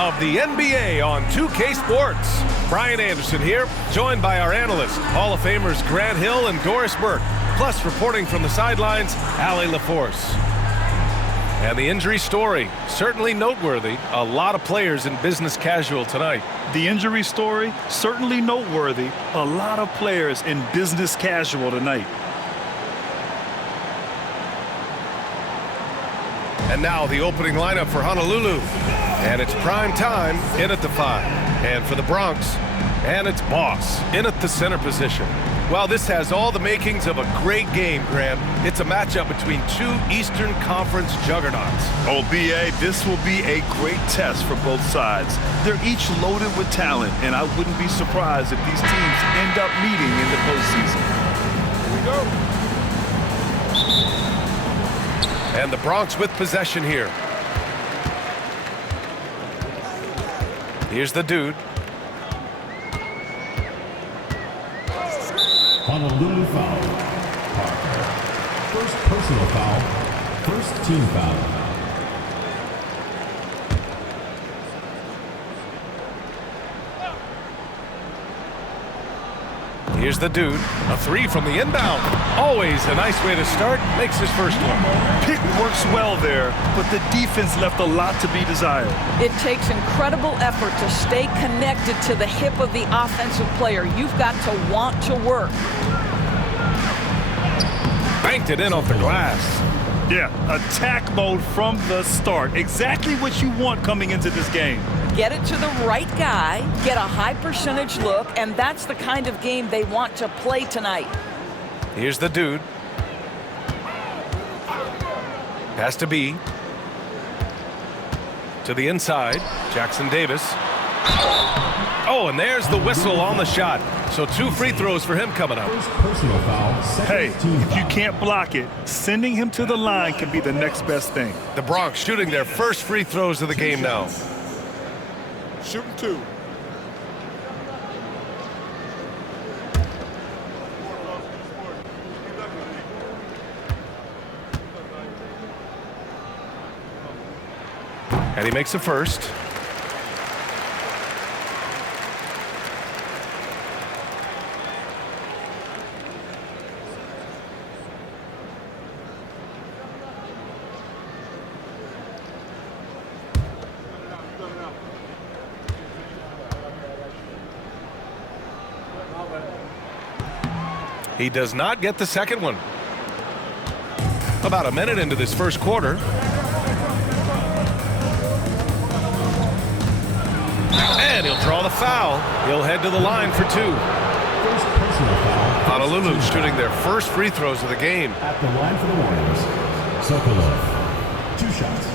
of the NBA on 2K Sports. Brian Anderson here, joined by our analysts, Hall of Famers Grant Hill and Doris Burke, plus reporting from the sidelines, Allie LaForce. And the injury story, certainly noteworthy. A lot of players in business casual tonight. The injury story, certainly noteworthy. A lot of players in business casual tonight. And now the opening lineup for Honolulu. And it's prime time in at the 5. And for the Bronx, and it's Boss in at the center position. Well, this has all the makings of a great game, Grant. It's a matchup between two Eastern Conference juggernauts. Oh, B.A., this will be a great test for both sides. They're each loaded with talent, and I wouldn't be surprised if these teams end up meeting in the postseason. Here we go. And the Bronx with possession here. Here's the dude. Honolulu foul. Parker. First personal foul. First team foul. Here's the dude. A 3 from the inbound. Always a nice way to start. Makes his first one. Pick works well there, but the defense left a lot to be desired. It takes incredible effort to stay connected to the hip of the offensive player. You've got to want to work. Banked it in off the glass. Yeah, attack mode from the start. Exactly what you want coming into this game. Get it to the right guy, get a high percentage look, and that's the kind of game they want to play tonight. Here's the dude. Pass to B. To the inside, Jackson Davis. Oh, and there's the whistle on the shot. So 2 free throws for him coming up. First personal foul. Hey, if you can't block it, sending him to the line can be the next best thing. The Bronx shooting their first free throws of the game now. Shooting 2. And he makes a first. He does not get the second one. About a minute into this first quarter. And he'll draw the foul. He'll head to the line for 2. First personal foul. Honolulu shooting their first free throws of the game. At the line for the Warriors. Sokolov. 2 shots.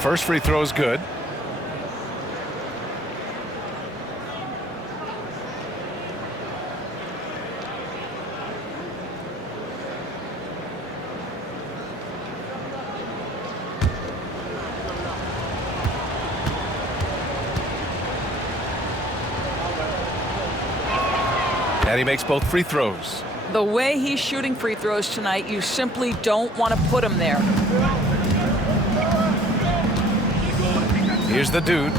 First free throw is good. And he makes both free throws. The way he's shooting free throws tonight, you simply don't want to put him there. Here's the dude.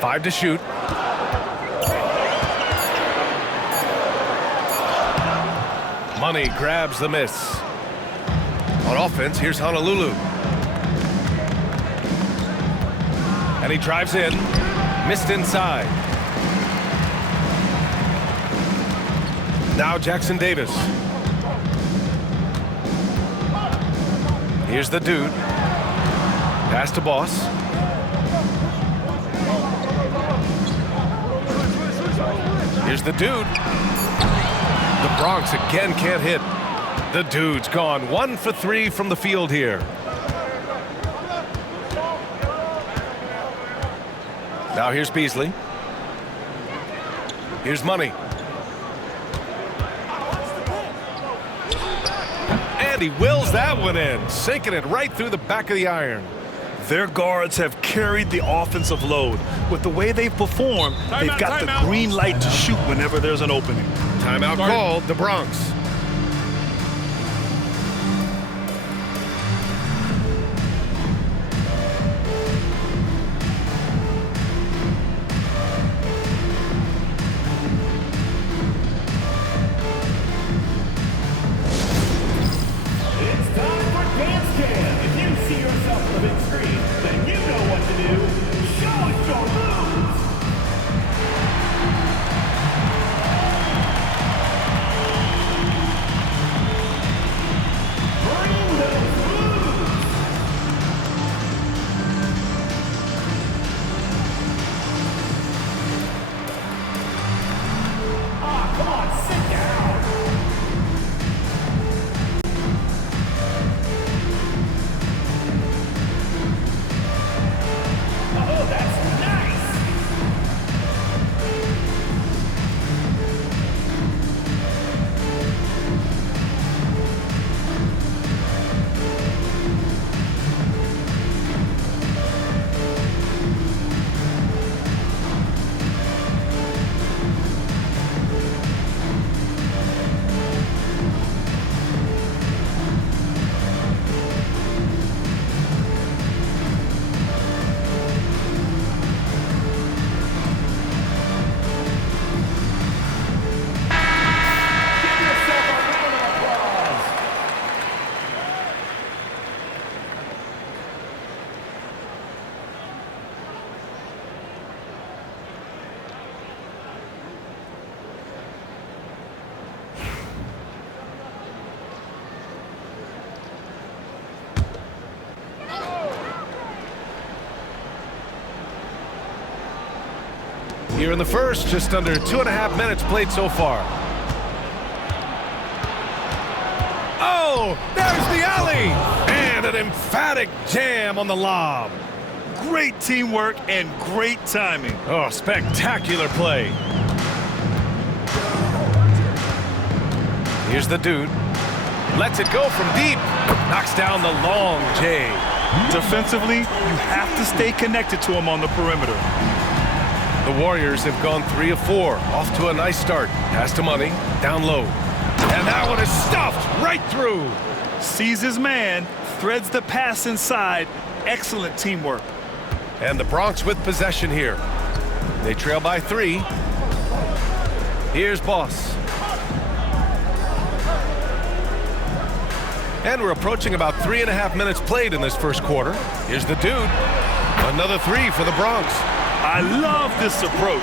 Five to shoot. Money grabs the miss. On offense, here's Honolulu. And he drives in. Missed inside. Now Jackson Davis. Here's the dude. Pass to Boss. Here's the dude. The Bronx again can't hit. The dude's gone 1 for 3 from the field here. Now here's Beasley. Here's Money. And he wills that one in, sinking it right through the back of the iron. Their guards have carried the offensive load. With the way they've performed, they've got the green light to shoot whenever there's an opening. Timeout called, the Bronx. Here in the first, just under 2.5 minutes played so far. Oh, there's the alley! And an emphatic jam on the lob. Great teamwork and great timing. Oh, spectacular play. Here's the dude. Lets it go from deep. Knocks down the long J. Defensively, you have to stay connected to him on the perimeter. The Warriors have gone 3 of 4. Off to a nice start. Pass to Money. Down low. And that one is stuffed right through. Sees his man. Threads the pass inside. Excellent teamwork. And the Bronx with possession here. They trail by 3. Here's Boss. And we're approaching about 3.5 minutes played in this first quarter. Here's the dude. Another 3 for the Bronx. I love this approach.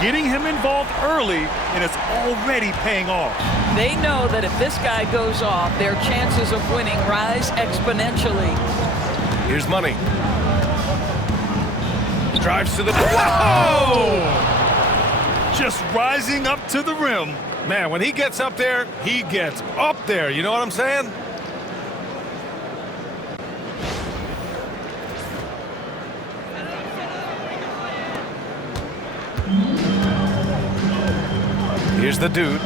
Getting him involved early, and it's already paying off. They know that if this guy goes off, their chances of winning rise exponentially. Here's Money. Drives to the... Whoa! Just rising up to the rim. Man, when he gets up there, he gets up there. You know what I'm saying? Here's the dude.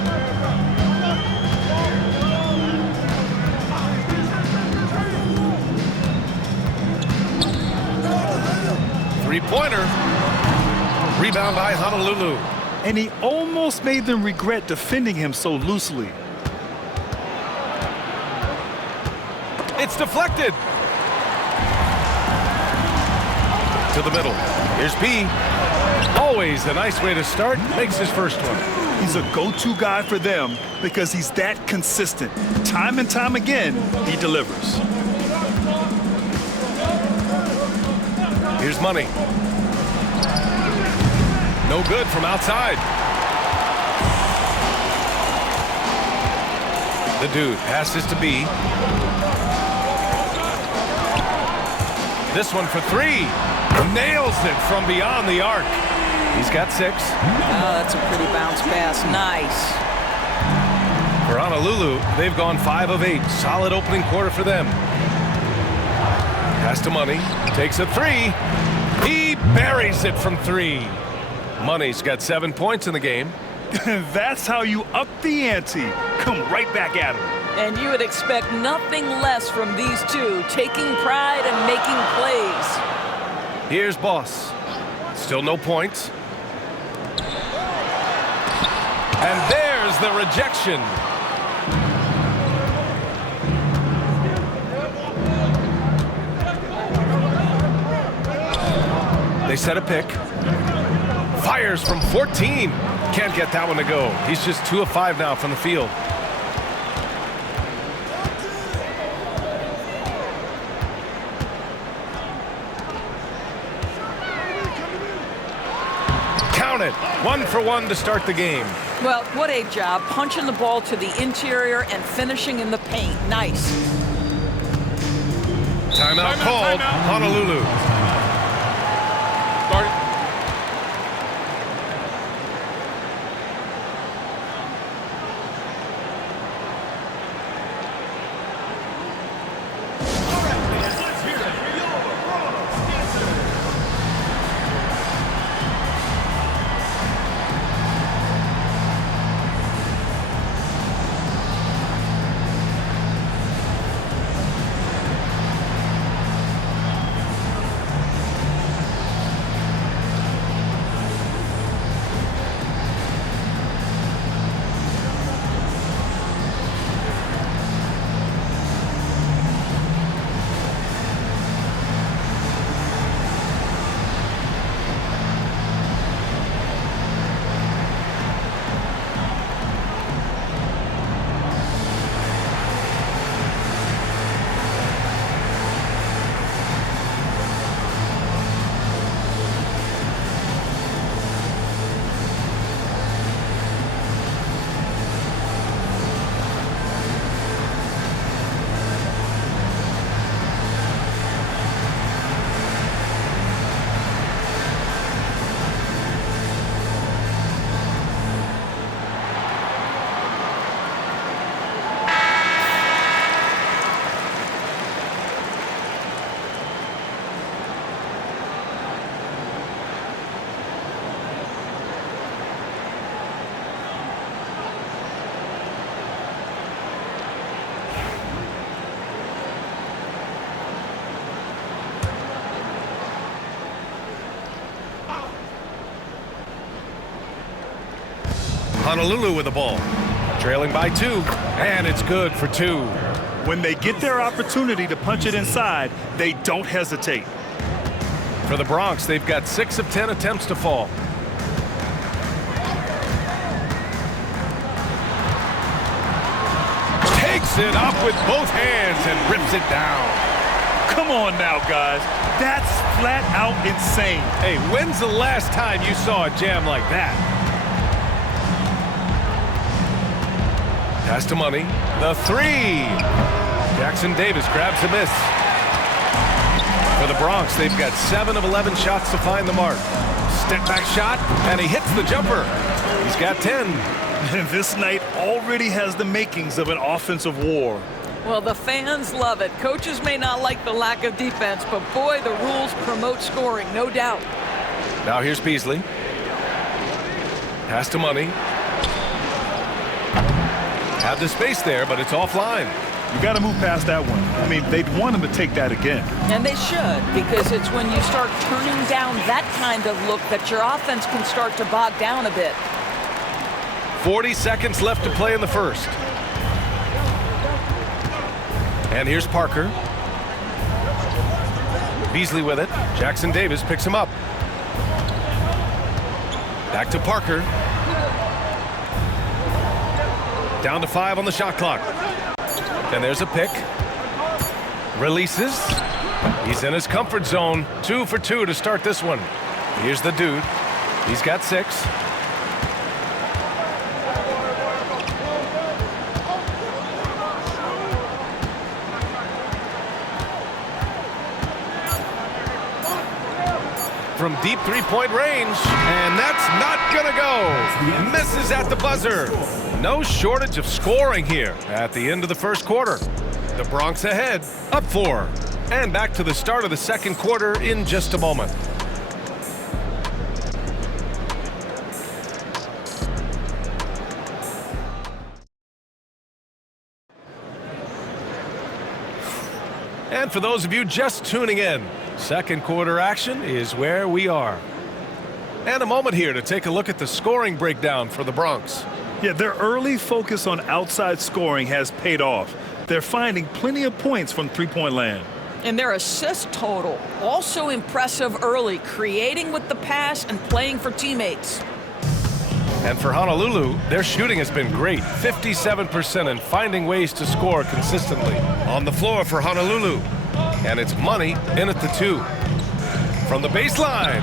Three-pointer. Rebound by Honolulu. And he almost made them regret defending him so loosely. It's deflected. To the middle. Here's B. Always a nice way to start. Makes his first one. He's a go-to guy for them because he's that consistent. Time and time again, he delivers. Here's Money. No good from outside. The dude passes to B. This one for 3. Nails it from beyond the arc. He's got 6. Oh, that's a pretty bounce pass. Nice. For Honolulu, they've gone 5 of 8. Solid opening quarter for them. Pass to Money. Takes a 3. He buries it from 3. Money's got 7 points in the game. That's how you up the ante. Come right back at him. And you would expect nothing less from these two, taking pride and making plays. Here's Boss. Still no points. And there's the rejection. They set a pick. Fires from 14. Can't get that one to go. He's just 2 of 5 now from the field. Count it. 1 for 1 to start the game. Well, what a job, punching the ball to the interior and finishing in the paint. Nice. Timeout called. Honolulu. Starting. Honolulu with the ball. Trailing by 2, and it's good for 2. When they get their opportunity to punch it inside, they don't hesitate. For the Bronx, they've got 6 of 10 attempts to fall. Takes it up with both hands and rips it down. Come on now, guys. That's flat out insane. Hey, when's the last time you saw a jam like that? Pass to Money. The 3. Jackson Davis grabs the miss. For the Bronx, they've got 7 of 11 shots to find the mark. Step back shot, and he hits the jumper. He's got 10. This night already has the makings of an offensive war. Well, the fans love it. Coaches may not like the lack of defense, but boy, the rules promote scoring, no doubt. Now here's Beasley. Pass to Money. Have the space there, but it's offline. You got to move past that one. I mean, they'd want him to take that again. And they should, because it's when you start turning down that kind of look that your offense can start to bog down a bit. 40 seconds left to play in the first. And here's Parker. Beasley with it. Jackson Davis picks him up. Back to Parker. Down to 5 on the shot clock. And there's a pick. Releases. He's in his comfort zone. 2 for 2 to start this one. Here's the dude. He's got 6. From deep three-point range, and that's not gonna go. Misses at the buzzer. No shortage of scoring here at the end of the first quarter. The Bronx ahead, up 4. And back to the start of the second quarter in just a moment. And for those of you just tuning in, second quarter action is where we are. And a moment here to take a look at the scoring breakdown for the Bronx. Yeah, their early focus on outside scoring has paid off. They're finding plenty of points from three-point land. And their assist total, also impressive early, creating with the pass and playing for teammates. And for Honolulu, their shooting has been great, 57%, and finding ways to score consistently. On the floor for Honolulu, and it's money in at the 2. From the baseline.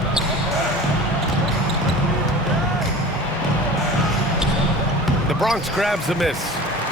The Bronx grabs the miss.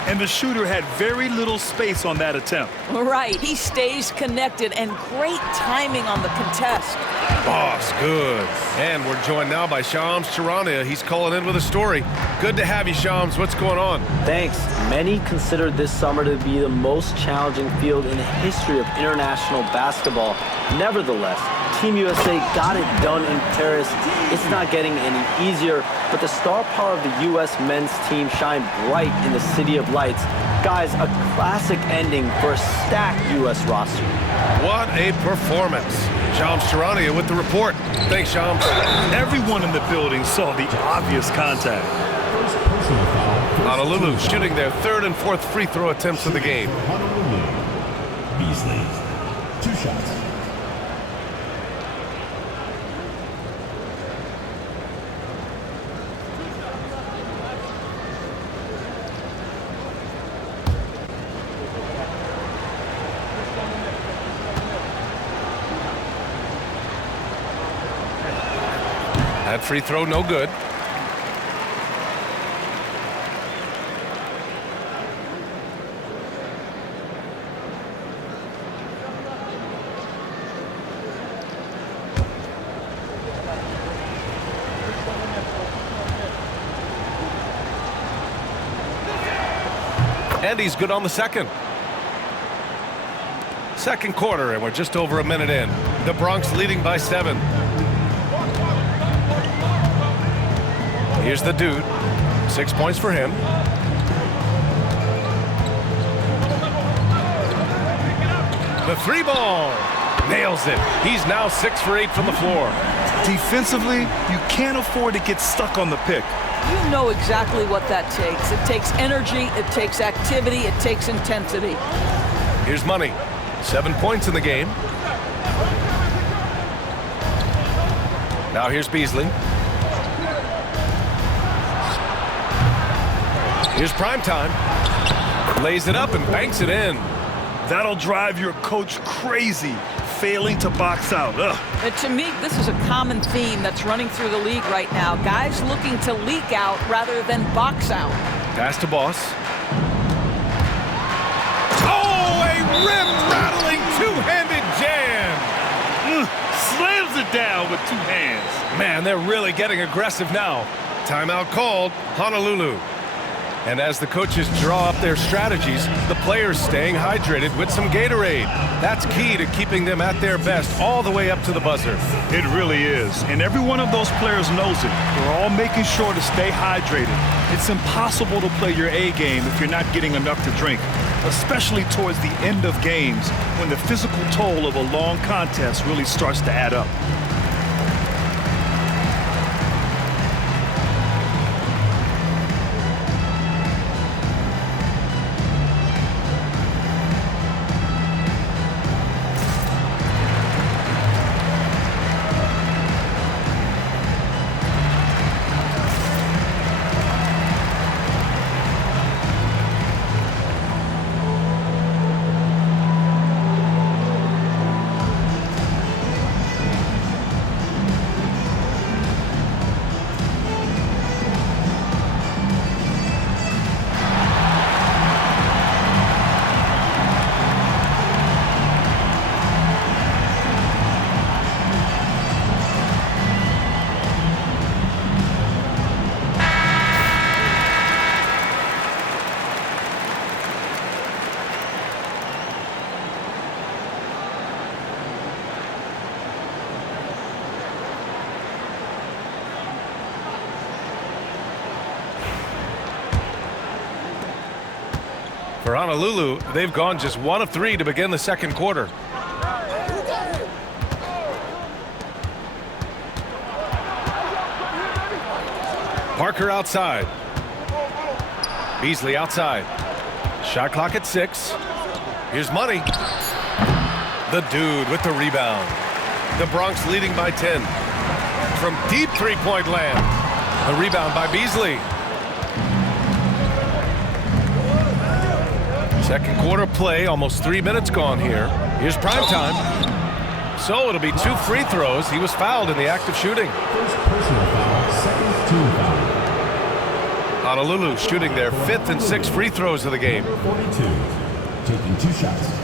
And the shooter had very little space on that attempt. Right, he stays connected, and great timing on the contest. Boss, good. And we're joined now by Shams Charania. He's calling in with a story. Good to have you, Shams. What's going on? Thanks. Many consider this summer to be the most challenging field in the history of international basketball. Nevertheless, Team USA got it done in Paris. It's not getting any easier, but the star power of the U.S. men's team shined bright in the City of Lights. Guys, a classic ending for a stacked U.S. roster. What a performance. Shams Charania with the report. Thanks, Shams. Everyone in the building saw the obvious contact. First personal foul. Honolulu shooting their third and fourth free throw attempts of the game. Honolulu. Beasley. 2 shots. That free throw, no good. And he's good on the second. Second quarter, and we're just over a minute in. The Bronx leading by 7. Here's the dude. 6 points for him. The 3 ball. Nails it. He's now 6 for 8 from the floor. Defensively, you can't afford to get stuck on the pick. You know exactly what that takes. It takes energy, it takes activity, it takes intensity. Here's Money. 7 points in the game. Now here's Beasley. Here's Primetime. Lays it up and banks it in. That'll drive your coach crazy, failing to box out. Ugh. To me, this is a common theme that's running through the league right now. Guys looking to leak out rather than box out. Pass to Boss. Oh, a rim-rattling two-handed jam. Slams it down with 2 hands. Man, they're really getting aggressive now. Timeout called, Honolulu. And as the coaches draw up their strategies, the players staying hydrated with some Gatorade. That's key to keeping them at their best all the way up to the buzzer. It really is. And every one of those players knows it. They're all making sure to stay hydrated. It's impossible to play your A game if you're not getting enough to drink, especially towards the end of games when the physical toll of a long contest really starts to add up. For Honolulu, they've gone just 1 of 3 to begin the second quarter. Parker outside. Beasley outside. Shot clock at 6. Here's Money. The dude with the rebound. The Bronx leading by 10. From deep three-point land. The rebound by Beasley. Second quarter play, almost 3 minutes gone here. Here's prime time. So it'll be 2 free throws. He was fouled in the act of shooting. First personal foul, second team foul. Honolulu shooting their 5th and 6th free throws of the game. 42, taking 2 shots.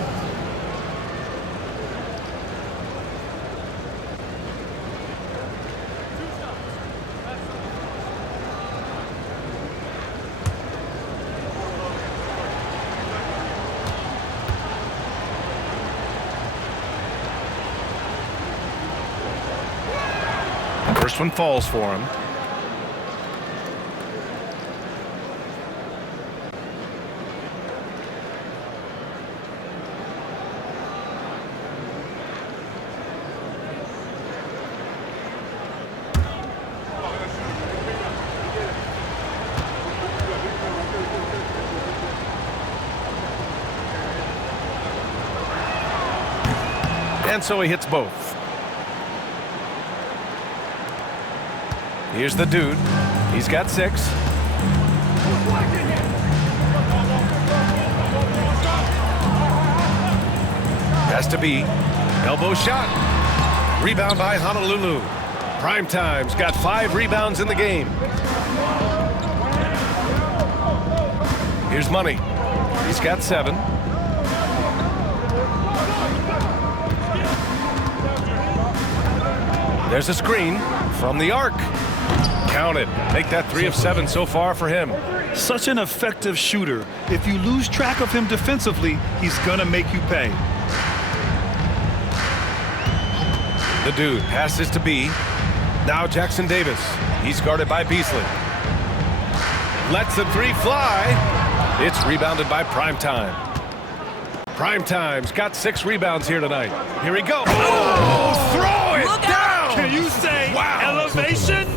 First one falls for him. And so he hits both. Here's the dude. He's got 6. Has to be. Elbow shot. Rebound by Honolulu. Primetime's got 5 rebounds in the game. Here's Money. He's got 7. There's a screen from the arc. Count it. Make that 3 of 7 so far for him. Such an effective shooter. If you lose track of him defensively, he's gonna make you pay. The dude passes to B. Now Jackson Davis. He's guarded by Beasley. Lets the 3 fly. It's rebounded by Primetime. Primetime's got 6 rebounds here tonight. Here he goes. Oh, throw it Look down. out. Can you say elevation?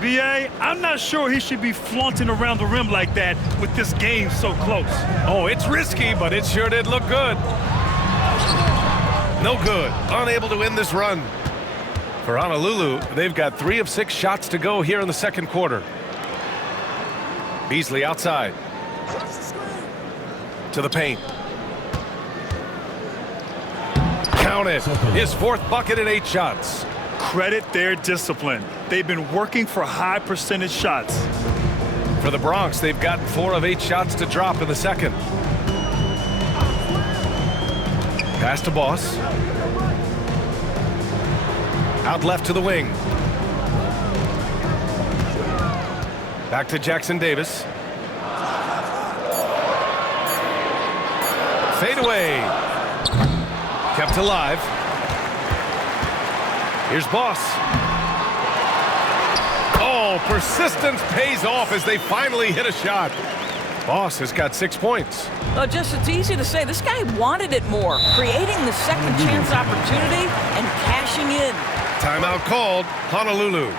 BA, I'm not sure he should be flaunting around the rim like that with this game so close. Oh, it's risky, but it sure did look good. No good. Unable to win this run. For Honolulu, they've got 3 of 6 shots to go here in the second quarter. Beasley outside. To the paint. Count it. His 4th bucket in 8 shots. Credit their discipline. They've been working for high percentage shots. For the Bronx, they've gotten 4 of 8 shots to drop in the second. Pass to Boss. Out left to the wing. Back to Jackson Davis. Fade away. Kept alive. Here's Boss. Oh, persistence pays off as they finally hit a shot. Boss has got 6 points. It's easy to say this guy wanted it more, creating the second chance opportunity and cashing in. Timeout called. Honolulu.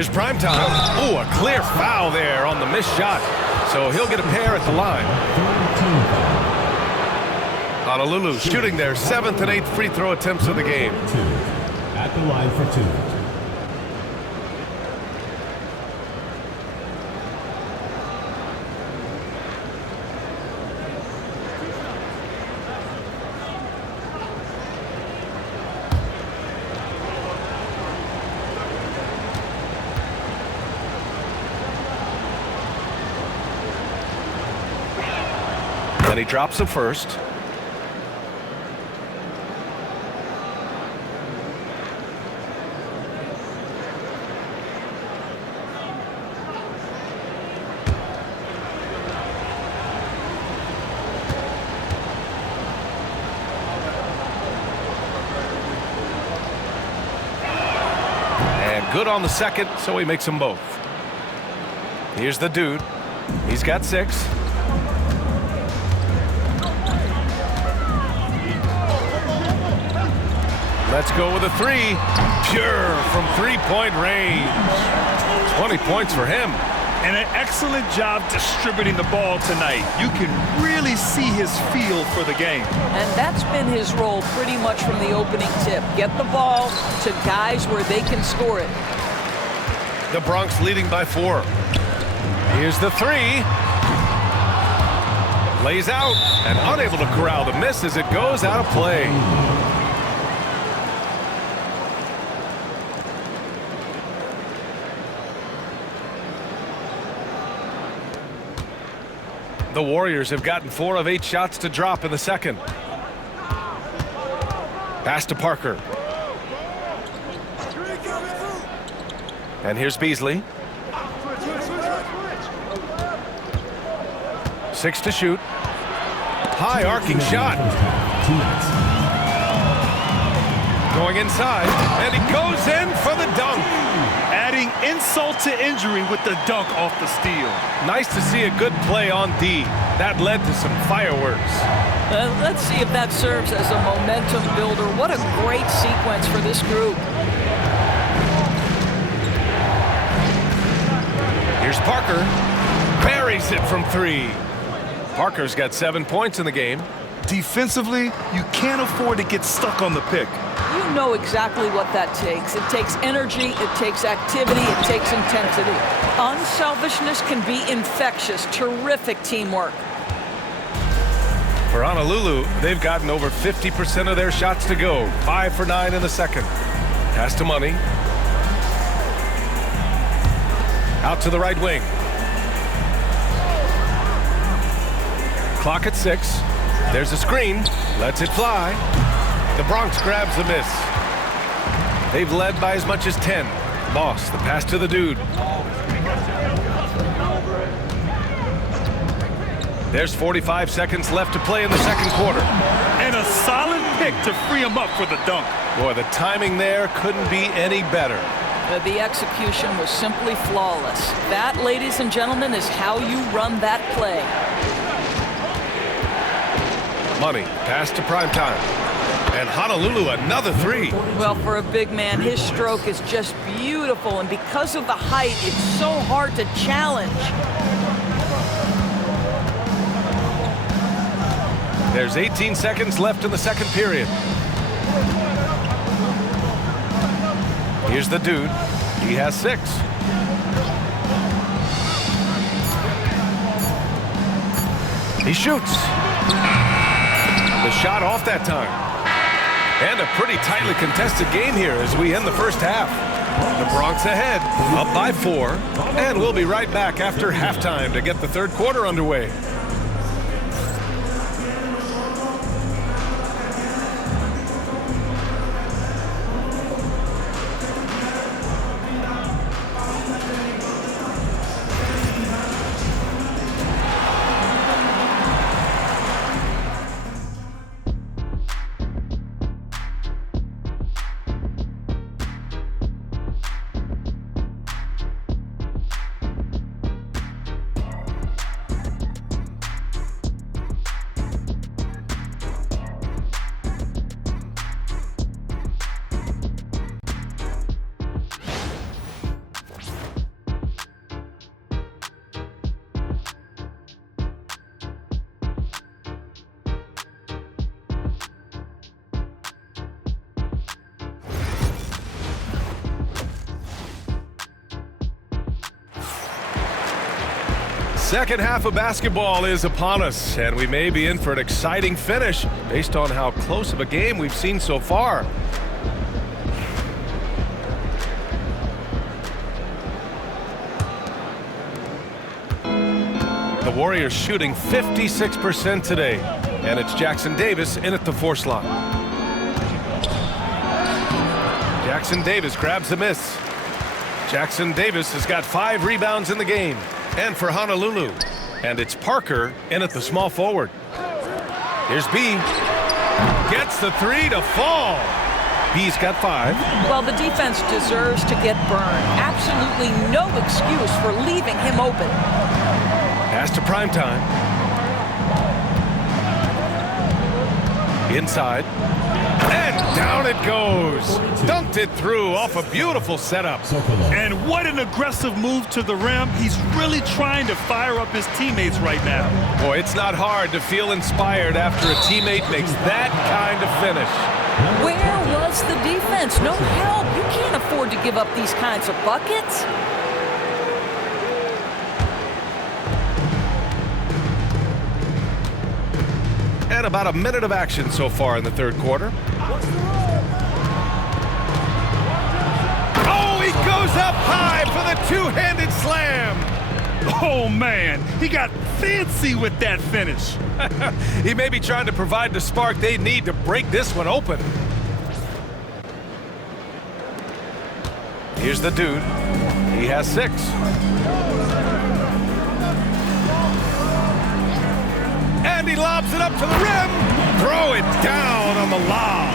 Here's Primetime. Oh, a clear foul there on the missed shot. So he'll get a pair at the line. Honolulu shooting their 7th and 8th free throw attempts of the game. At the line for 2. Then he drops the first. And good on the second, so he makes them both. Here's the dude. He's got 6. Let's go with a 3. Pure from 3-point range. 20 points for him. And an excellent job distributing the ball tonight. You can really see his feel for the game. And that's been his role pretty much from the opening tip. Get the ball to guys where they can score it. The Bronx leading by 4. Here's the 3. Lays out and unable to corral the miss as it goes out of play. The Warriors have gotten 4 of 8 shots to drop in the second. Pass to Parker. And here's Beasley. 6 to shoot. High arcing shot. Going inside, and he goes in for the dunk. Adding insult to injury with the dunk off the steal. Nice to see a good play on D. That led to some fireworks. Let's see if that serves as a momentum builder. What a great sequence for this group. Here's Parker. Buries it from 3. Parker's got 7 points in the game. Defensively, you can't afford to get stuck on the pick. You know exactly what that takes. It takes energy, it takes activity, it takes intensity. Unselfishness can be infectious. Terrific teamwork. For Honolulu, they've gotten over 50% of their shots to go. 5 for 9 in the second. Pass to Money. Out to the right wing. Clock at 6. There's a screen. Lets it fly. The Bronx grabs the miss. They've led by as much as 10. Boss, the pass to the dude. There's 45 seconds left to play in the second quarter. And a solid pick to free him up for the dunk. Boy, the timing there couldn't be any better. The execution was simply flawless. That, ladies and gentlemen, is how you run that play. Money, pass to Primetime. And Honolulu, another 3. Well, for a big man, his stroke is just beautiful. And because of the height, it's so hard to challenge. There's 18 seconds left in the second period. Here's the dude. He has 6. He shoots. The shot off that time. And a pretty tightly contested game here as we end the first half. The Bronx ahead, up by 4. And we'll be right back after halftime to get the third quarter underway. Second half of basketball is upon us, and we may be in for an exciting finish based on how close of a game we've seen so far. The Warriors shooting 56% today, and it's Jackson Davis in at the 4 slot. Jackson Davis grabs the miss. Jackson Davis has got 5 rebounds in the game. And for Honolulu, and it's Parker in at the small forward. Here's B. Gets the 3 to fall. B's got 5. Well, the defense deserves to get burned. Absolutely no excuse for leaving him open. Pass to primetime. Inside. And down it goes. Dunked it through off a beautiful setup. And what an aggressive move to the rim. He's really trying to fire up his teammates right now. Boy, it's not hard to feel inspired after a teammate makes that kind of finish. Where was the defense? No help. You can't afford to give up these kinds of buckets. And about a minute of action so far in the third quarter. Oh, he goes up high for the two-handed slam. Oh, man, he got fancy with that finish. He may be trying to provide the spark they need to break this one open. Here's the dude. He has 6. And he lobs it up to the rim. Throw it down on the lob.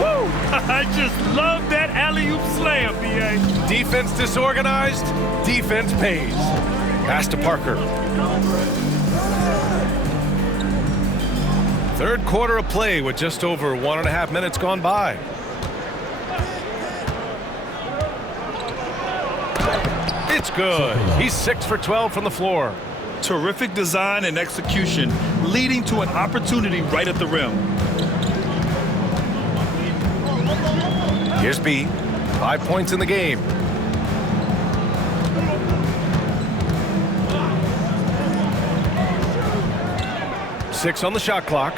Woo! I just love that alley-oop slam, B.A. Defense disorganized, defense pays. Pass to Parker. Third quarter of play with just over 1.5 minutes gone by. It's good. He's 6 for 12 from the floor. Terrific design and execution, leading to an opportunity right at the rim. Here's B. 5 points in the game. Six on the shot clock.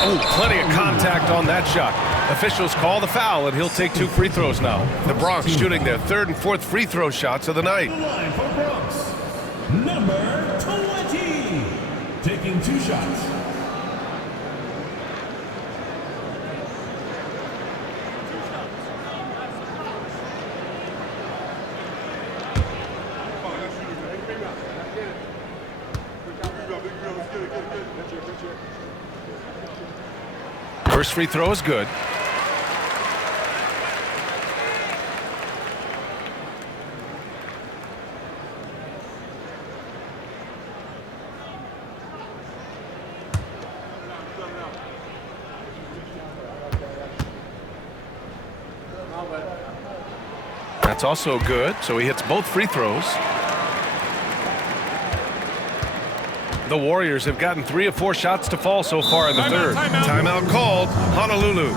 Oh, plenty of contact on that shot. Officials call the foul, and he'll take 2 free throws now. The Bronx shooting their 3rd and 4th free throw shots of the night. Line for Bronx, number 20, taking 2 shots. First free throw is good. That's also good, so he hits both free throws. The Warriors have gotten 3 of 4 shots to fall so far in the third. Timeout called. Honolulu.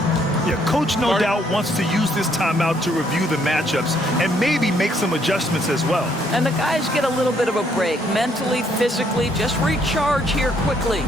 Yeah, coach no doubt wants to use this timeout to review the matchups and maybe make some adjustments as well. And the guys get a little bit of a break, mentally, physically, just recharge here quickly.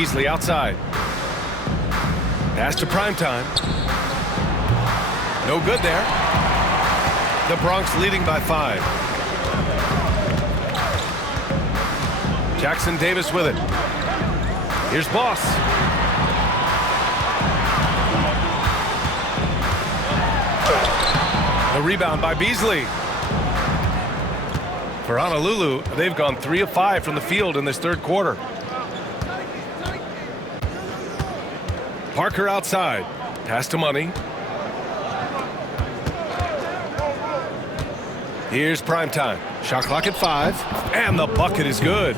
Beasley outside. Pass to Primetime. No good there. The Bronx leading by 5. Jackson Davis with it. Here's Boss. The rebound by Beasley. For Honolulu, they've gone 3 of 5 from the field in this third quarter. Parker outside. Pass to Money. Here's Primetime. Shot clock at 5. And the bucket is good.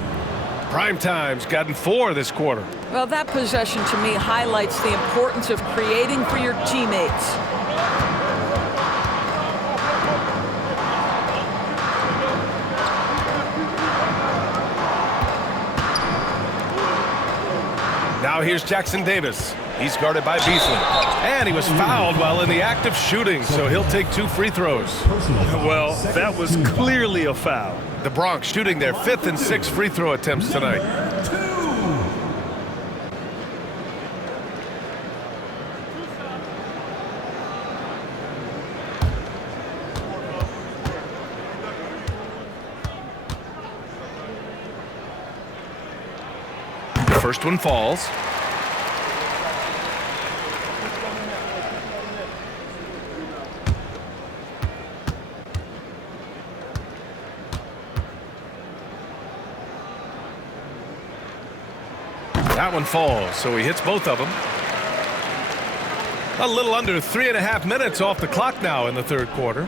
Primetime's gotten 4 this quarter. Well, that possession to me highlights the importance of creating for your teammates. Now here's Jackson Davis. He's guarded by Beasley. And he was fouled while in the act of shooting, so he'll take 2 free throws. Well, that was clearly a foul. The Bronx shooting their 5th and 6th free throw attempts tonight. The first one falls. That one falls, so he hits both of them. A little under 3.5 minutes off the clock now in the third quarter.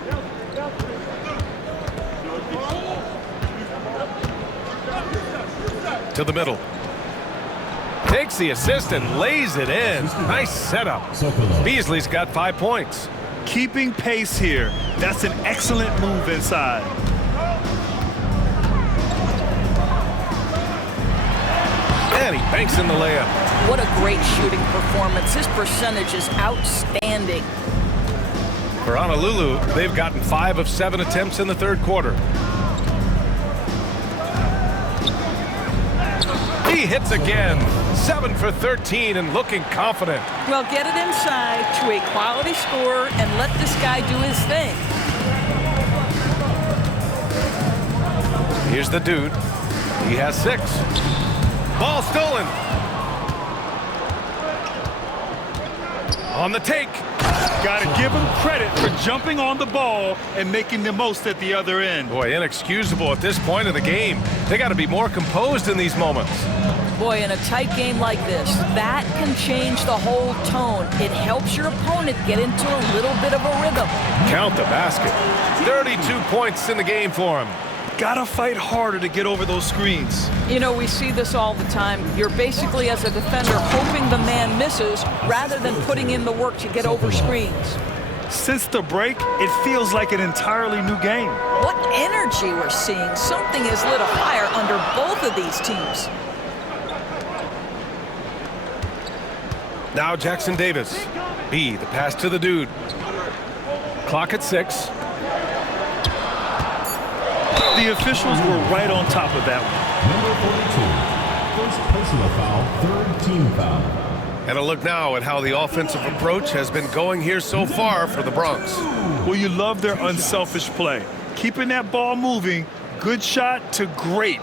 To the middle. Takes the assist and lays it in. Nice setup. Beasley's got 5 points. Keeping pace here. That's an excellent move inside. And he banks in the layup. What a great shooting performance. His percentage is outstanding. For Honolulu, they've gotten 5 of 7 attempts in the third quarter. He hits again. 7 for 13 and looking confident. Well, get it inside to a quality scorer and let this guy do his thing. Here's the dude. He has 6. Ball stolen. On the take. Got to give him credit for jumping on the ball and making the most at the other end. Boy, inexcusable at this point of the game. They got to be more composed in these moments. Boy, in a tight game like this, that can change the whole tone. It helps your opponent get into a little bit of a rhythm. Count the basket. 32 points in the game for him. Gotta fight harder to get over those screens. You know, we see this all the time. You're basically, as a defender, hoping the man misses rather than putting in the work to get over screens. Since the break, it feels like an entirely new game. What energy we're seeing. Something has lit a fire under both of these teams. Now Jackson Davis. B, the pass to the dude. Clock at 6. The officials were right on top of that one. Number 42, first personal foul, third team foul. And a look now at how the offensive approach has been going here so far for the Bronx. Well, you love their unselfish play. Keeping that ball moving, good shot to great.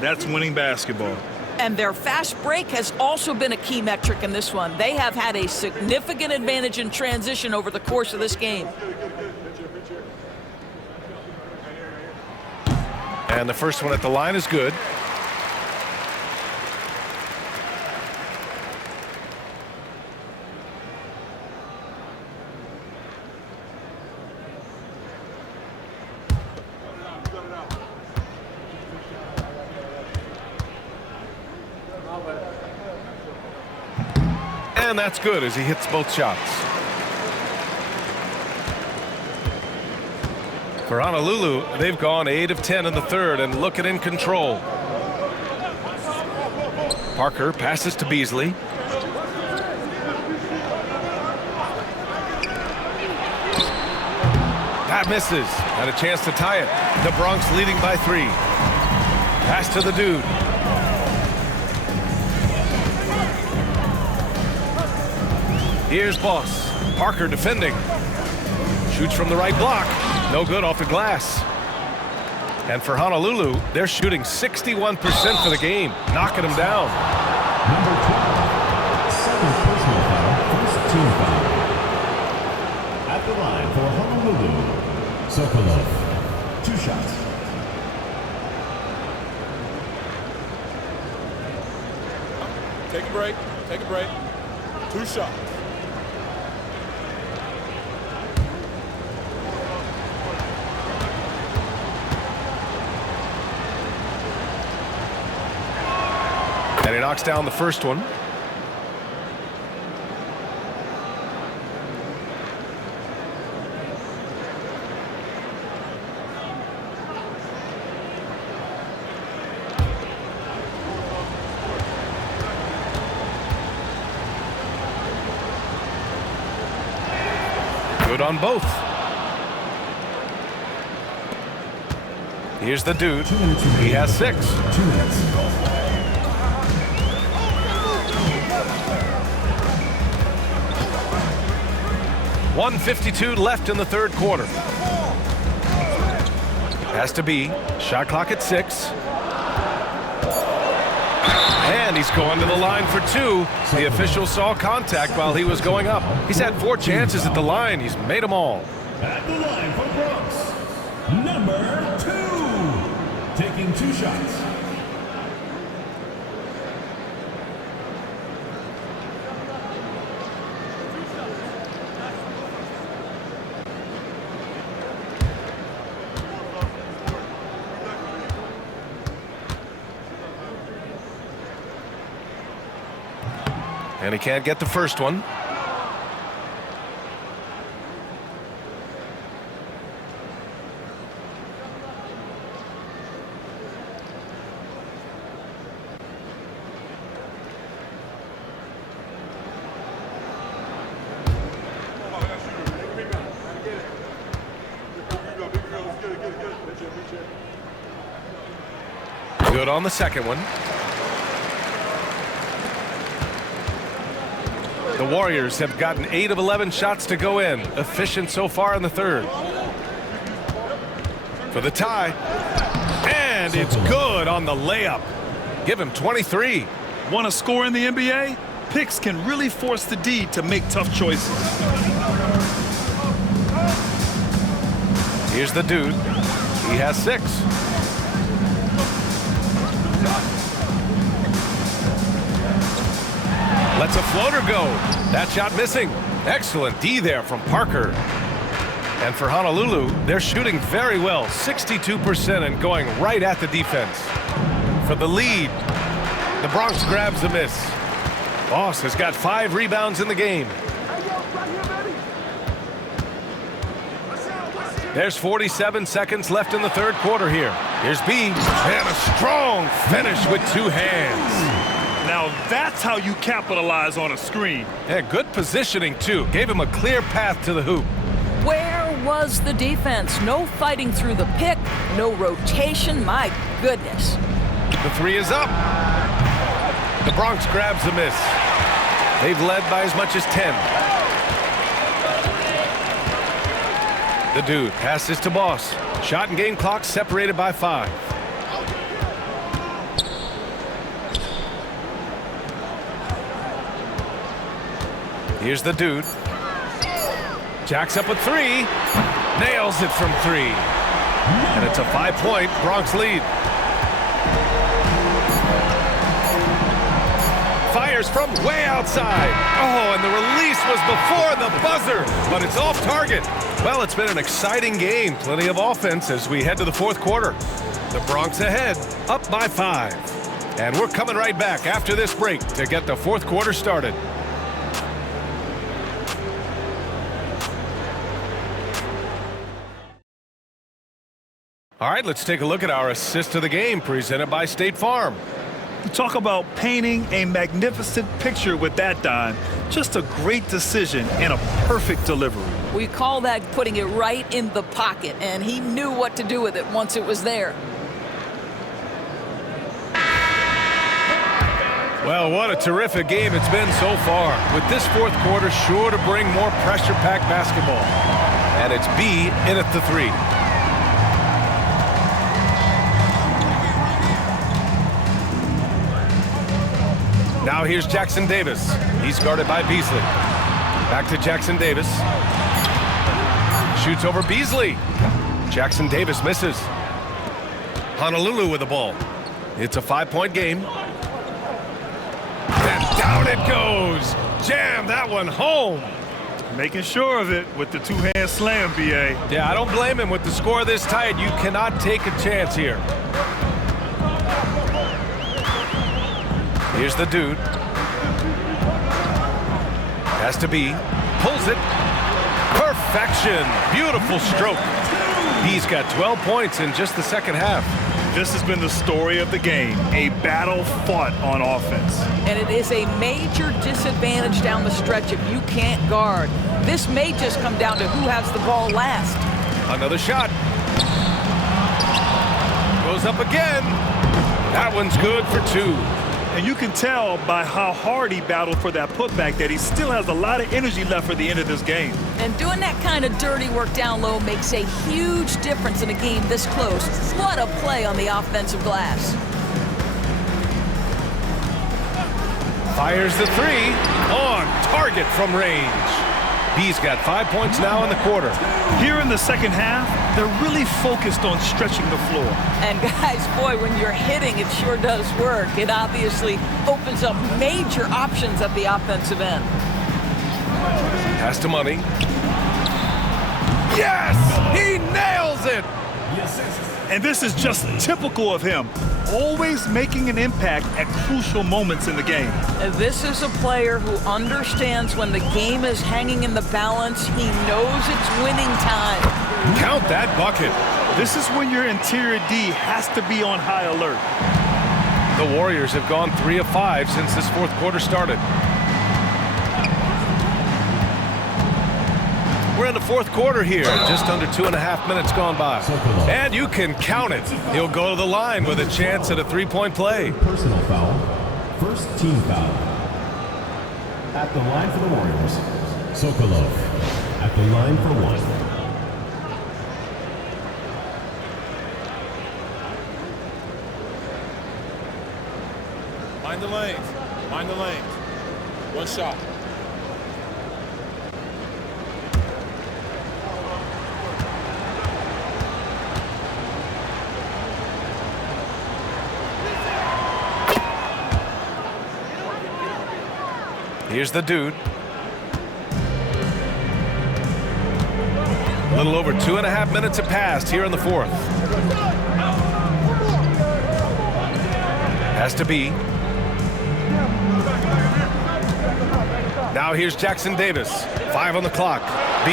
That's winning basketball. And their fast break has also been a key metric in this one. They have had a significant advantage in transition over the course of this game. And the first one at the line is good. And that's good as he hits both shots. For Honolulu, they've gone 8 of 10 in the third and looking in control. Parker passes to Beasley. That misses. Had a chance to tie it. The Bronx leading by 3. Pass to the dude. Here's Boss. Parker defending. Shoots from the right block. No good off the glass. And for Honolulu, they're shooting 61% for the game, knocking them down. Number 12, second personal foul, first team foul. At the line for Honolulu, Sokolov. 2 shots. Take a break. Take a break. 2 shots. And he knocks down the first one. Good on both. Here's the dude. He has 6. 2 minutes. 1:52 left in the third quarter. Has to be. Shot clock at 6. And he's going to the line for 2. The official saw contact while he was going up. He's had 4 chances at the line. He's made them all. At the line for Bronx, number 2, taking 2 shots. And he can't get the first one. Good on the second one. The Warriors have gotten 8 of 11 shots to go in. Efficient so far in the third. For the tie. And it's good on the layup. Give him 23. Want to score in the NBA? Picks can really force the D to make tough choices. Here's the dude. He has 6. Lets a floater go. That shot missing. Excellent D there from Parker. And for Honolulu, they're shooting very well, 62% and going right at the defense. For the lead, the Bronx grabs the miss. Boss has got 5 rebounds in the game. There's 47 seconds left in the third quarter here. Here's B, and a strong finish with 2 hands. Now that's how you capitalize on a screen. Yeah, good positioning, too. Gave him a clear path to the hoop. Where was the defense? No fighting through the pick, no rotation. My goodness. The 3 is up. The Bronx grabs the miss. They've led by as much as 10. The dude passes to Boss. Shot and game clock separated by 5. Here's the dude. Jacks up a 3. Nails it from 3. And it's a 5-point Bronx lead. Fires from way outside. Oh, and the release was before the buzzer, but it's off target. Well, it's been an exciting game. Plenty of offense as we head to the fourth quarter. The Bronx ahead, up by 5. And we're coming right back after this break to get the fourth quarter started. All right, let's take a look at our assist of the game presented by State Farm. Talk about painting a magnificent picture with that dime. Just a great decision and a perfect delivery. We call that putting it right in the pocket, and he knew what to do with it once it was there. Well, what a terrific game it's been so far. With this fourth quarter sure to bring more pressure-packed basketball. And it's B in at the 3. Now here's Jackson Davis. He's guarded by Beasley. Back to Jackson Davis. Shoots over Beasley. Jackson Davis misses. Honolulu with the ball. It's a 5-point game. And down it goes. Jam that one home. Making sure of it with the two-hand slam, B.A. Yeah, I don't blame him. With the score this tight, you cannot take a chance here. Here's the dude. Has to be. Pulls it. Perfection. Beautiful stroke. He's got 12 points in just the second half. This has been the story of the game, a battle fought on offense. And it is a major disadvantage down the stretch if you can't guard. This may just come down to who has the ball last. Another shot. Goes up again. That one's good for 2. And you can tell by how hard he battled for that putback that he still has a lot of energy left for the end of this game. And doing that kind of dirty work down low makes a huge difference in a game this close. What a play on the offensive glass. Fires the 3. On target from range. He's got 5 points now in the quarter. Here in the second half, they're really focused on stretching the floor. And guys, boy, when you're hitting, it sure does work. It obviously opens up major options at the offensive end. Pass to Money. Yes! He nails it! And this is just typical of him, always making an impact at crucial moments in the game. This is a player who understands when the game is hanging in the balance. He knows it's winning time. Count that bucket. This is when your interior D has to be on high alert. The Warriors have gone 3 of 5 since this fourth quarter started. We're in the fourth quarter here. Just under 2.5 minutes gone by. And you can count it. He'll go to the line with a chance at a 3-point play. Personal foul. First team foul. At the line for the Warriors, Sokolov. At the line for 1. Mind the lanes. Mind the lanes. One shot. Here's the dude. A little over 2.5 minutes have passed here in the fourth. Has to be. Now here's Jackson Davis. 5 on the clock. B.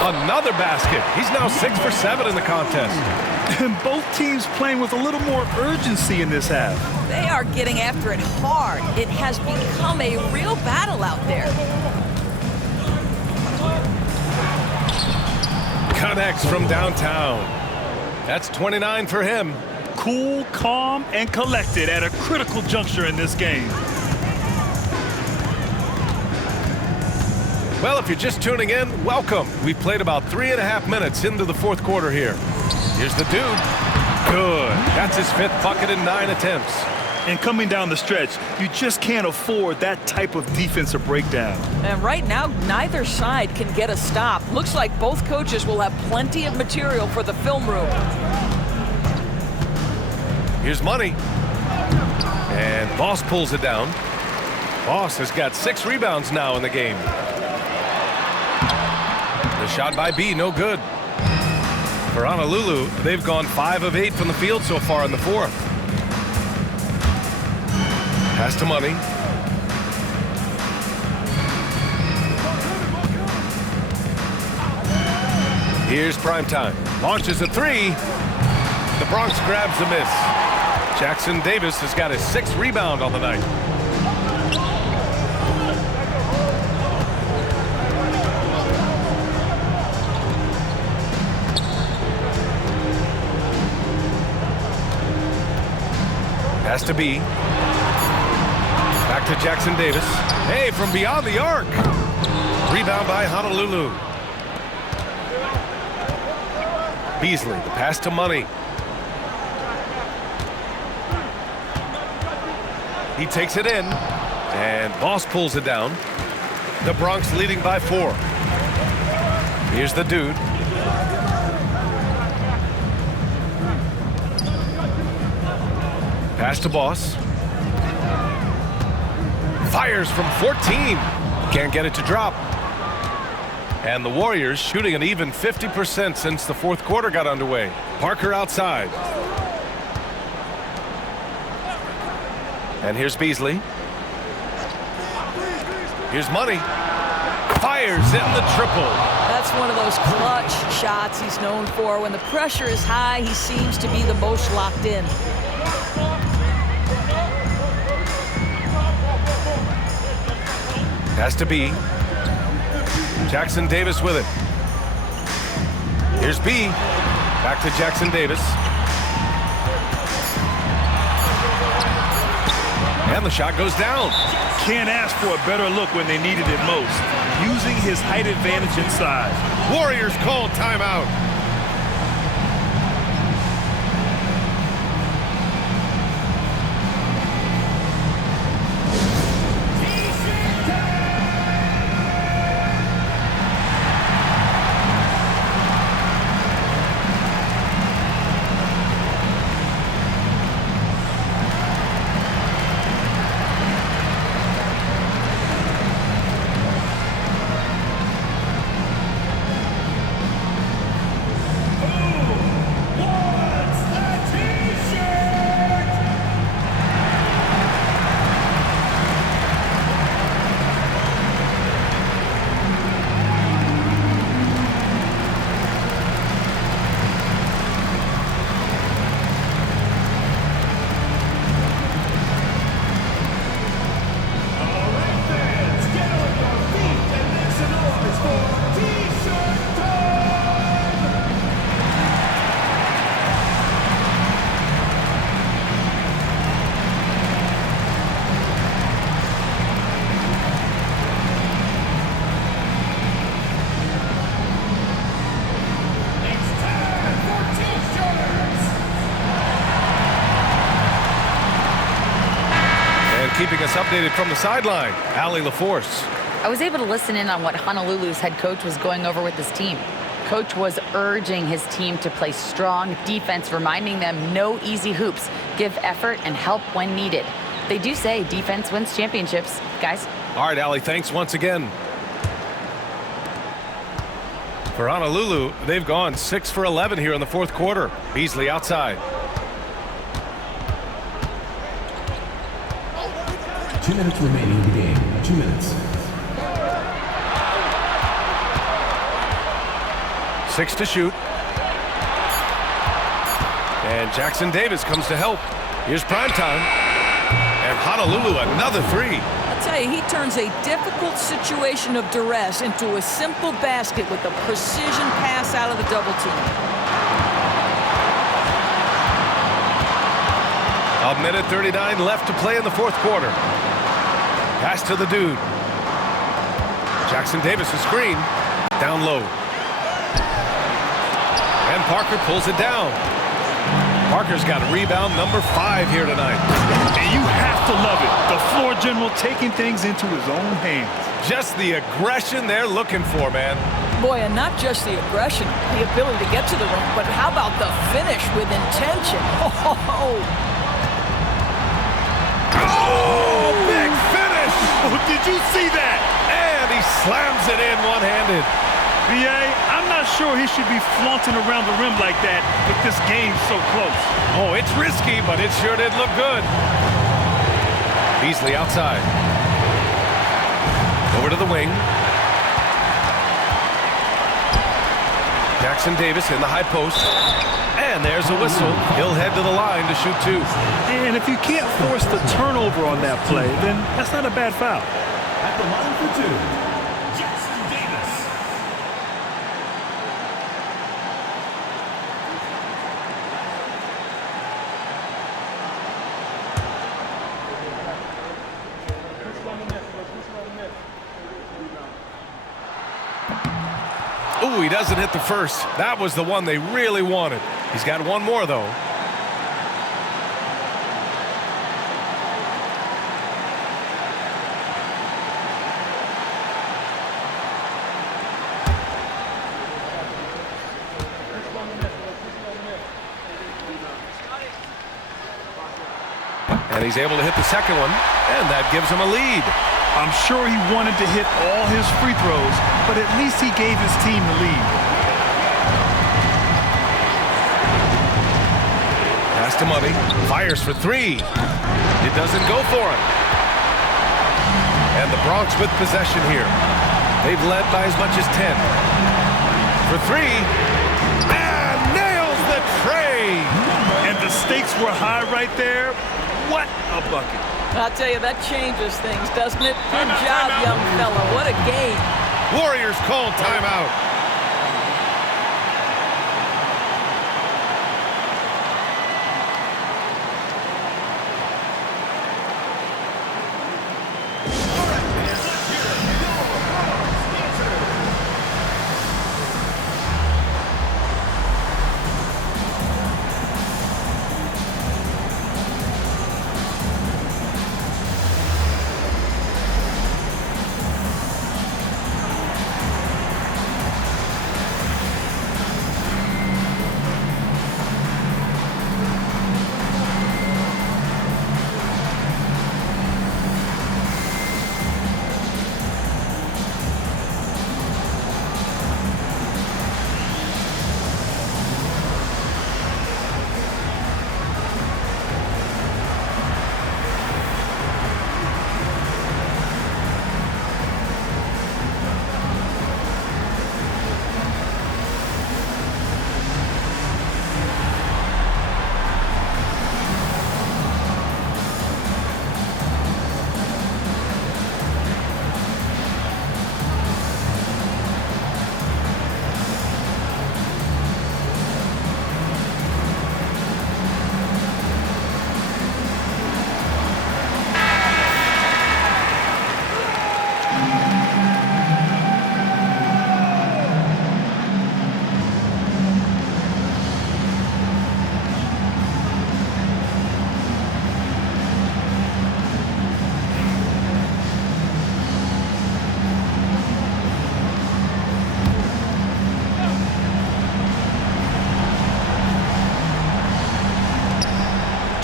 Another basket. He's now 6 for 7 in the contest. And both teams playing with a little more urgency in this half. They are getting after it hard. It has become a real battle out there. Connects from downtown. That's 29 for him. Cool, calm, and collected at a critical juncture in this game. Well, if you're just tuning in, welcome. We played about 3.5 minutes into the fourth quarter here. Here's the dude. Good. That's his 5th bucket in 9 attempts. And coming down the stretch, you just can't afford that type of defensive breakdown. And right now, neither side can get a stop. Looks like both coaches will have plenty of material for the film room. Here's Money. And Boss pulls it down. Boss has got 6 rebounds now in the game. The shot by B, no good. For Honolulu, they've gone 5 of 8 from the field so far in the fourth. Pass to Money. Here's Primetime. Launches a 3. The Bronx grabs the miss. Jackson Davis has got his 6th rebound on the night. Has to be. Back to Jackson Davis. Hey, from beyond the arc. Rebound by Honolulu. Beasley, the pass to Money. He takes it in, and Boss pulls it down. The Bronx leading by 4. Here's the dude. Pass to Boss. Fires from 14. Can't get it to drop. And the Warriors shooting an even 50% since the fourth quarter got underway. Parker outside. And here's Beasley. Here's Money. Fires in the triple. That's one of those clutch shots he's known for. When the pressure is high, he seems to be the most locked in. Has to be. Jackson Davis with it. Here's B. Back to Jackson Davis. And the shot goes down. Can't ask for a better look when they needed it most. Using his height advantage inside. Warriors call timeout. Keeping us updated from the sideline, Allie LaForce. I was able to listen in on what Honolulu's head coach was going over with his team. Coach was urging his team to play strong defense, reminding them no easy hoops, give effort and help when needed. They do say defense wins championships, guys. All right, Allie, thanks once again. For Honolulu, they've gone 6 for 11 here in the fourth quarter. Beasley outside. 2 minutes remaining in the game. 2 minutes. 6 to shoot. And Jackson Davis comes to help. Here's primetime. And Honolulu another 3. I'll tell you, he turns a difficult situation of duress into a simple basket with a precision pass out of the double team. A minute 39 left to play in the fourth quarter. Pass to the dude. Jackson Davis a screen. Down low. And Parker pulls it down. Parker's got rebound number 5 here tonight. And you have to love it. The floor general taking things into his own hands. Just the aggression they're looking for, man. Boy, and not just the aggression, the ability to get to the rim, but how about the finish with intention? Oh, big finish! Oh, did you see that? And he slams it in one-handed. B.A., I'm not sure he should be flaunting around the rim like that with this game so close. Oh, it's risky, but it sure did look good. Beasley outside. Over to the wing. Jackson Davis in the high post. And there's a whistle. He'll head to the line to shoot 2. And if you can't force the turnover on that play, then that's not a bad foul. At the line for 2, Jackson Davis. Ooh, he doesn't hit the first. That was the one they really wanted. He's got one more, though. And he's able to hit the second one, and that gives him a lead. I'm sure he wanted to hit all his free throws, but at least he gave his team the lead. Pass to Money. Fires for three. It doesn't go for him. And the Bronx with possession here. They've led by as much as 10. For three. And nails the tray. And the stakes were high right there. What a bucket. I'll tell you, that changes things, doesn't it? Good job, young fella. What a game. Warriors called timeout.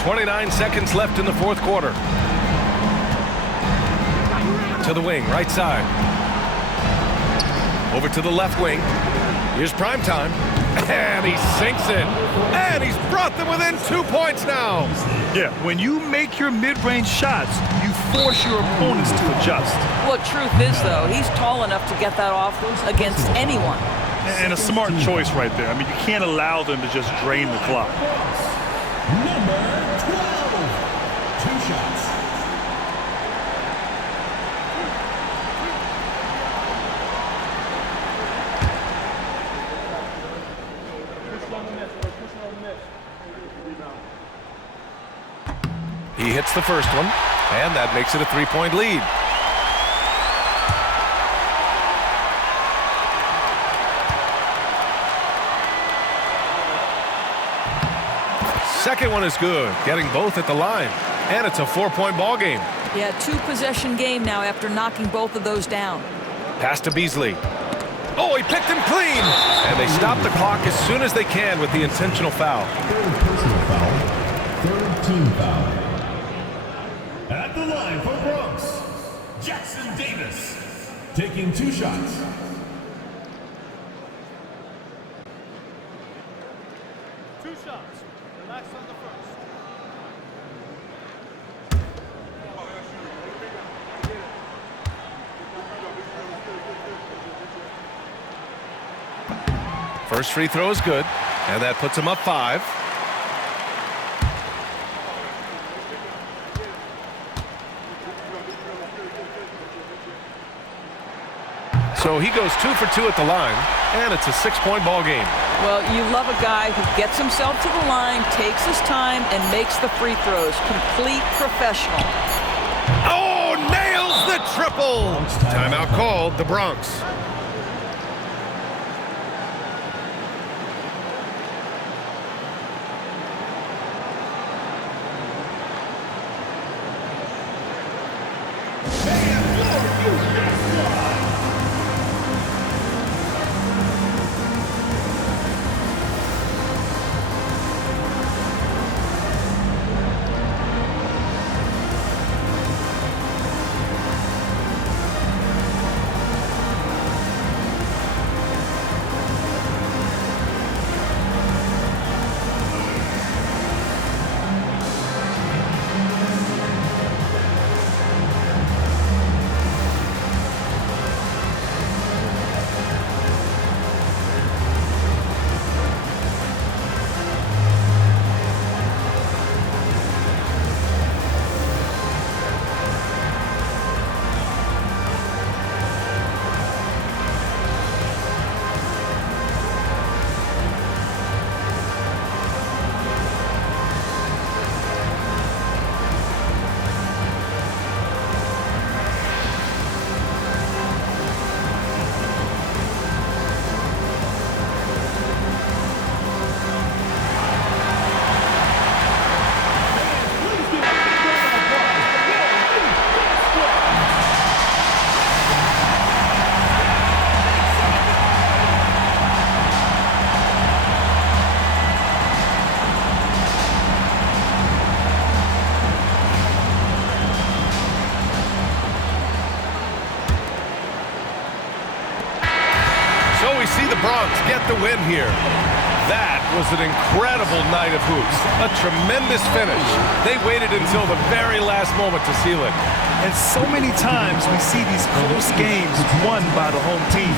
.29 seconds left in the fourth quarter. To the wing, right side. Over to the left wing. Here's prime time. And he sinks it. And he's brought them within 2 points now. Yeah, when you make your mid-range shots, you force your opponents to adjust. Well, truth is, though, he's tall enough to get that off against anyone. And a smart choice right there. I mean, you can't allow them to just drain the clock. Number 12. 2 shots. He hits the first one, and that makes it a 3-point lead. Second one is good, getting both at the line, and it's a 4-point ball game. Yeah, 2-possession game now after knocking both of those down. Pass to Beasley. Oh, he picked him clean, and they stop the clock as soon as they can with the intentional foul. Third personal foul. Third team foul. At the line for Bronx, Jackson Davis, taking 2 shots. Relax on the first. First free throw is good, and that puts him up 5. So he goes 2 for 2 at the line, and it's a 6-point ball game. Well, you love a guy who gets himself to the line, takes his time, and makes the free throws. Complete professional. Oh, nails the triple! Timeout called, the Bronx. We see the Bronx get the win here. That was an incredible night of hoops. A tremendous finish. They waited until the very last moment to seal it. And so many times we see these close games won by the home team.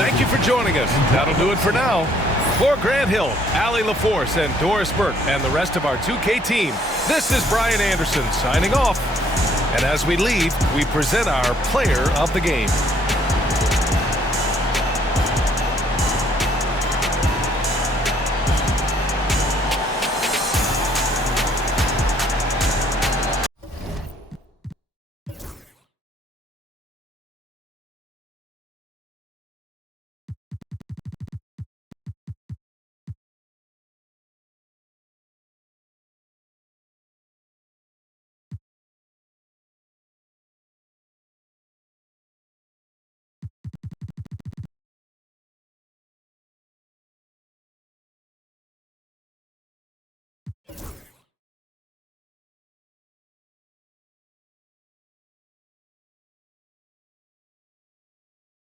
Thank you for joining us. That'll do it for now. For Grant Hill, Allie LaForce, and Doris Burke, and the rest of our 2K team, this is Brian Anderson signing off. And as we leave, we present our player of the game.